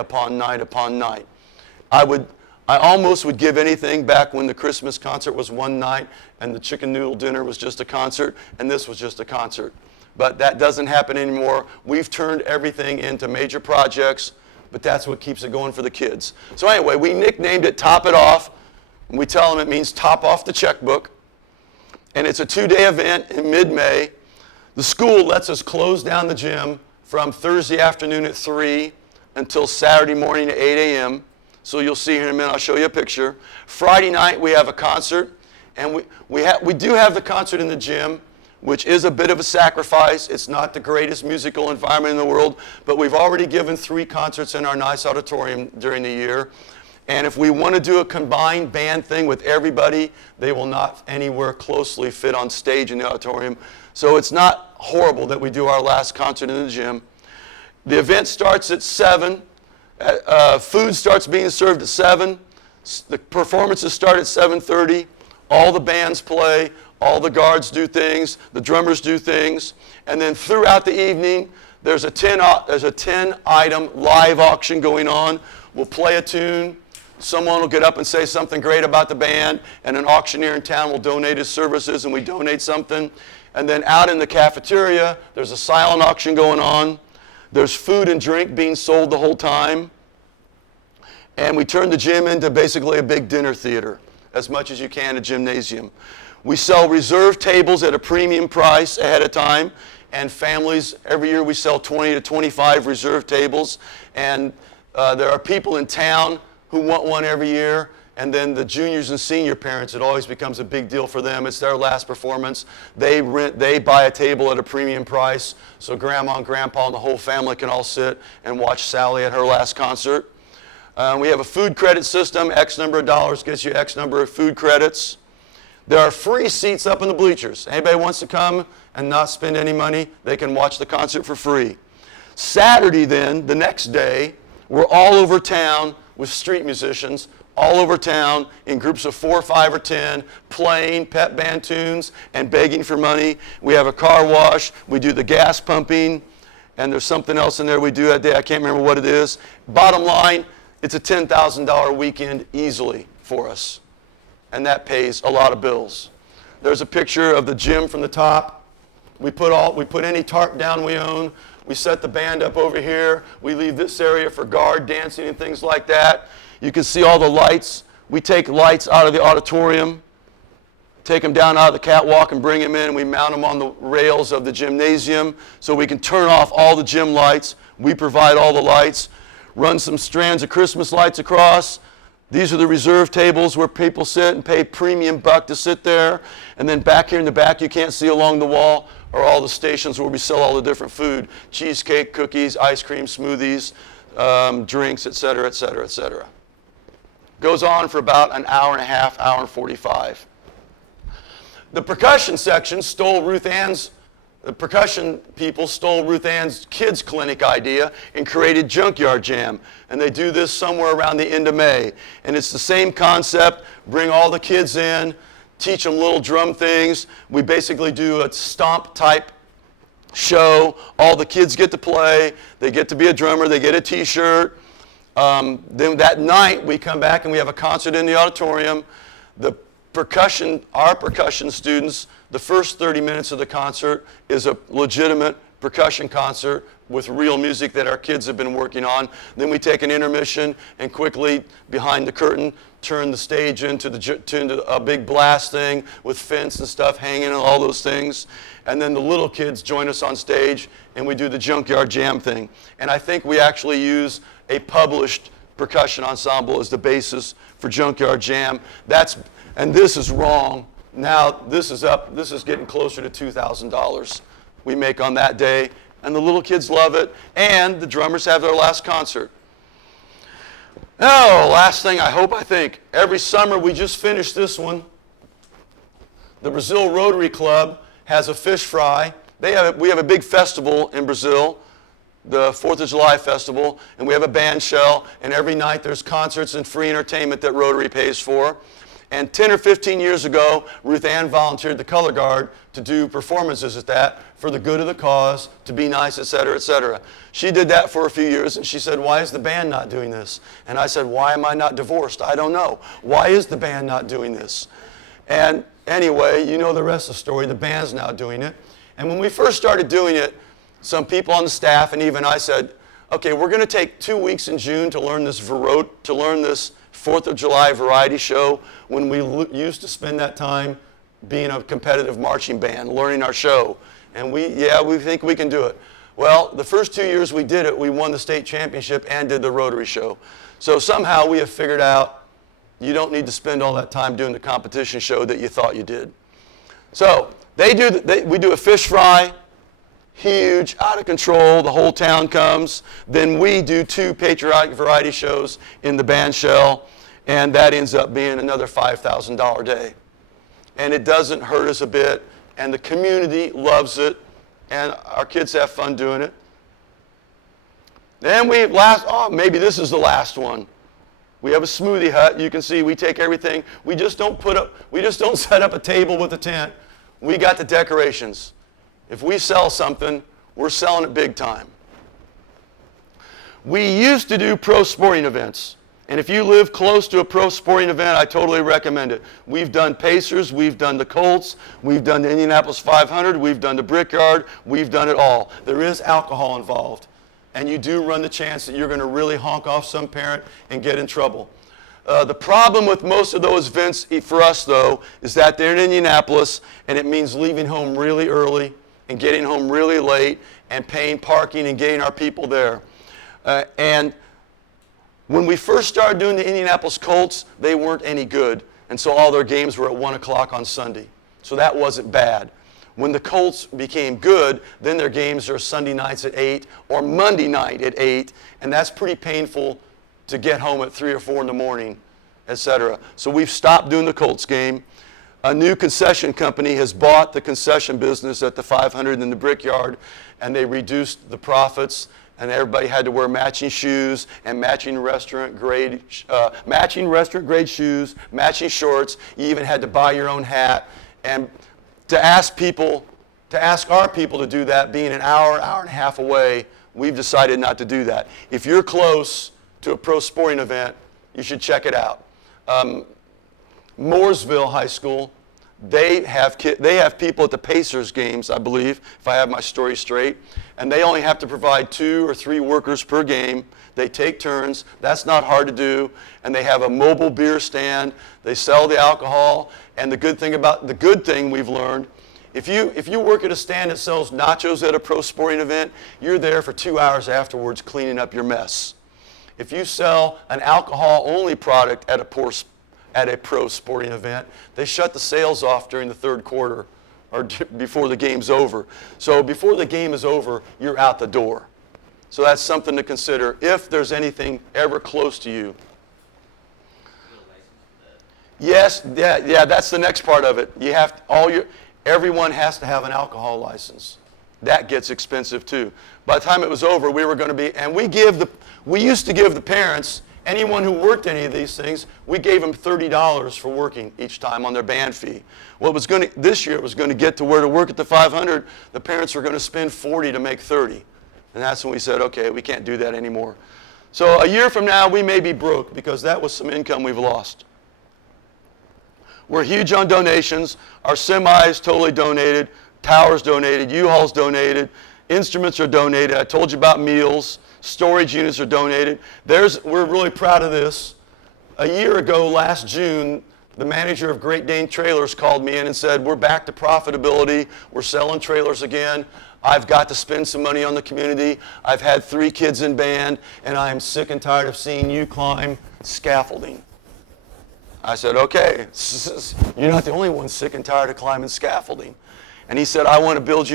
upon night upon night. I almost would give anything back when the Christmas concert was one night and the chicken noodle dinner was just a concert and this was just a concert. But that doesn't happen anymore. We've turned everything into major projects, but that's what keeps it going for the kids. So anyway, we nicknamed it Top It Off. And we tell them it means top off the checkbook. And it's a 2-day event in mid-May. The school lets us close down the gym from Thursday afternoon at 3 until Saturday morning at 8 a.m. So you'll see here in a minute, I'll show you a picture. Friday night we have a concert, and we do have the concert in the gym, which is a bit of a sacrifice. It's not the greatest musical environment in the world, but we've already given 3 concerts in our nice auditorium during the year. And if we want to do a combined band thing with everybody, they will not anywhere closely fit on stage in the auditorium. So it's not horrible that we do our last concert in the gym. The event starts at 7. Food starts being served at 7. The performances start at 7:30. All the bands play. All the guards do things. The drummers do things. And then throughout the evening, there's a 10-item live auction going on. We'll play a tune. Someone will get up and say something great about the band, and an auctioneer in town will donate his services, and we donate something. And then out in the cafeteria, there's a silent auction going on. There's food and drink being sold the whole time. And we turn the gym into basically a big dinner theater, as much as you can, a gymnasium. We sell reserved tables at a premium price ahead of time, and families, every year we sell 20 to 25 reserved tables. And there are people in town who want one every year, and then the juniors and senior parents, it always becomes a big deal for them. It's their last performance. They buy a table at a premium price, so grandma and grandpa and the whole family can all sit and watch Sally at her last concert. We have a food credit system. X number of dollars gets you X number of food credits. There are free seats up in the bleachers. Anybody wants to come and not spend any money, they can watch the concert for free. Saturday then, the next day, we're all over town with street musicians, all over town in groups of 4, 5, or 10, playing pep band tunes and begging for money. We have a car wash. We do the gas pumping. And there's something else in there we do that day. I can't remember what it is. Bottom line, it's a $10,000 weekend easily for us. And that pays a lot of bills. There's a picture of the gym from the top. We put any tarp down we own. We set the band up over here. We leave this area for guard dancing and things like that. You can see all the lights. We take lights out of the auditorium, take them down out of the catwalk and bring them in. We mount them on the rails of the gymnasium so we can turn off all the gym lights. We provide all the lights. Run some strands of Christmas lights across. These are the reserve tables where people sit and pay premium buck to sit there. And then back here in the back, you can't see along the wall, are all the stations where we sell all the different food. Cheesecake, cookies, ice cream, smoothies, drinks, et cetera, et cetera, et cetera. Goes on for about an hour and a half, hour and 45. The percussion section the percussion people stole Ruth Ann's kids clinic idea and created Junkyard Jam. And they do this somewhere around the end of May. And it's the same concept, bring all the kids in, teach them little drum things. We basically do a stomp type show. All the kids get to play. They get to be a drummer. They get a t-shirt. Then that night we come back and we have a concert in the auditorium. Our percussion students, the first 30 minutes of the concert is a legitimate percussion concert with real music that our kids have been working on. Then we take an intermission and quickly, behind the curtain, turn the stage into a big blast thing with fence and stuff hanging and all those things. And then the little kids join us on stage and we do the Junkyard Jam thing. And I think we actually use a published percussion ensemble as the basis for Junkyard Jam. And this is wrong. Now this is getting closer to $2,000 we make on that day. And the little kids love it. And the drummers have their last concert. Oh, last thing I think. Every summer, we just finished this one. The Brazil Rotary Club has a fish fry. We have a big festival in Brazil, the 4th of July festival, and we have a band shell, and every night there's concerts and free entertainment that Rotary pays for. And 10 or 15 years ago, Ruth Ann volunteered the color guard to do performances at that for the good of the cause, to be nice, et cetera, et cetera. She did that for a few years, and she said, why is the band not doing this? And I said, why am I not divorced? I don't know. Why is the band not doing this? And anyway, you know the rest of the story. The band's now doing it. And when we first started doing it, some people on the staff and even I said, okay, we're going to take 2 weeks in June to learn this 4th of July variety show when we used to spend that time being a competitive marching band, learning our show. And we think we can do it. Well, the first 2 years we did it, we won the state championship and did the Rotary show. So somehow we have figured out you don't need to spend all that time doing the competition show that you thought you did. So we do a fish fry, huge, out of control, the whole town comes. Then we do 2 patriotic variety shows in the band shell, and that ends up being another $5,000 day. And it doesn't hurt us a bit, and the community loves it, and our kids have fun doing it. Then maybe this is the last one. We have a Smoothie Hut. You can see we take everything. We just don't set up a table with a tent. We got the decorations. If we sell something, we're selling it big time. We used to do pro sporting events. And if you live close to a pro sporting event, I totally recommend it. We've done Pacers, we've done the Colts, we've done the Indianapolis 500, we've done the Brickyard, we've done it all. There is alcohol involved. And you do run the chance that you're going to really honk off some parent and get in trouble. The problem with most of those events for us, though, is that they're in Indianapolis, and it means leaving home really early and getting home really late and paying parking and getting our people there. And when we first started doing the Indianapolis Colts, they weren't any good, and so all their games were at 1 o'clock on Sunday. So that wasn't bad. When the Colts became good, then their games are Sunday nights at 8 or Monday night at 8, and that's pretty painful to get home at 3 or 4 in the morning, etc. So we've stopped doing the Colts game. A new concession company has bought the concession business at the 500 and the Brickyard, and they reduced the profits, and everybody had to wear matching shoes and matching restaurant grade shoes, matching shorts. You even had to buy your own hat. And to ask our people to do that, being an hour and a half away, we've decided not to do that. If you're close to a pro sporting event, you should check it out. Mooresville High School, they have people at the Pacers games, I believe, if I have my story straight, and they only have to provide 2 or 3 workers per game. They take turns. That's not hard to do. And they have a mobile beer stand. They sell the alcohol. And the good thing we've learned, if you work at a stand that sells nachos at a pro sporting event, you're there for 2 hours afterwards cleaning up your mess. If you sell an alcohol-only product at a pro sporting event, they shut the sales off during the third quarter or before the game's over. So before the game is over, you're out the door. So that's something to consider if there's anything ever close to you. Yes, yeah, that's the next part of it. Everyone has to have an alcohol license. That gets expensive too. By the time it was over, we used to give the parents, anyone who worked any of these things, we gave them $30 for working each time on their band fee. Well, this year it was going to get to where to work at the 500, the parents were going to spend $40 to make $30. And that's when we said, okay, we can't do that anymore. So a year from now, we may be broke because that was some income we've lost. We're huge on donations. Our semis totally donated, towers donated, U-Hauls donated, instruments are donated. I told you about meals. Storage units are donated. We're really proud of this. A year ago, last June, the manager of Great Dane Trailers called me in and said, we're back to profitability. We're selling trailers again. I've got to spend some money on the community. I've had 3 kids in band, and I am sick and tired of seeing you climb scaffolding. I said, okay, you're not the only one sick and tired of climbing scaffolding. And he said, I want to build you